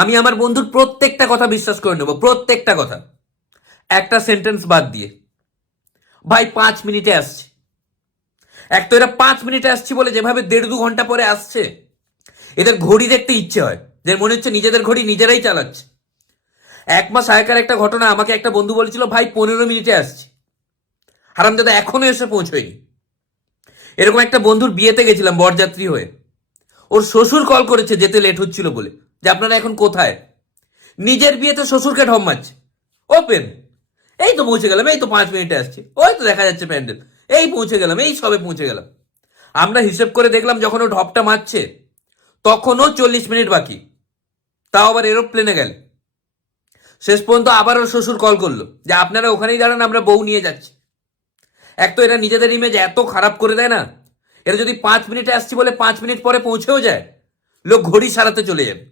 আমি আমার বন্ধুর প্রত্যেকটা কথা বিশ্বাস করে নেব, প্রত্যেকটা কথা, একটা সেন্টেন্স বাদ দিয়ে। ভাই 5 মিনিটে আসছে। এক তো এরা 5 মিনিটে আসছি বলে যেভাবে 1.5-2 ঘন্টা পরে আসছে, এদের ঘড়ি দেখতে ইচ্ছে হয়, যে মনে হচ্ছে নিজেদের ঘড়ি নিজেরাই চালাচ্ছে। 1 মাস আগেকার একটা ঘটনা, আমাকে একটা বন্ধু বলেছিল ভাই 15 মিনিটে আসছি। হারামজাদা এখনো এসে পৌঁছয়নি। এরকম একটা বন্ধুর বিয়েতে গেছিলাম বরযাত্রী হয়ে। ওর শ্বশুর কল করেছে যেতে লেট হচ্ছিল বলে, যে আপনারা এখন কোথায়। নিজের বিয়েতে শ্বশুরকে ঢম মারছে। ওপেন, এই তো পৌঁছে গেলাম, এই তো 5 মিনিটে আসছি, ওই তো দেখা যাচ্ছে প্যান্ডেল, এই পৌঁছে গেলাম, এই সবে পৌঁছে গেলাম। আমরা হিসেব করে দেখলাম যখন ও ঢপটা মারছে তখনও 40 মিনিট বাকি, তাও আবার এরোপ্লেনে গেল। শেষ পর্যন্ত আবার ওর শ্বশুর কল করলো যে আপনারা ওখানেই দাঁড়ান, আমরা বউ নিয়ে যাচ্ছি। এক তো এরা নিজেদের ইমেজ এত খারাপ করে দেয় না, এরা যদি 5 মিনিটে আসছি বলে 5 মিনিট পরে পৌঁছেও যায়, লোক ঘড়ি সারাতে চলে যাবে।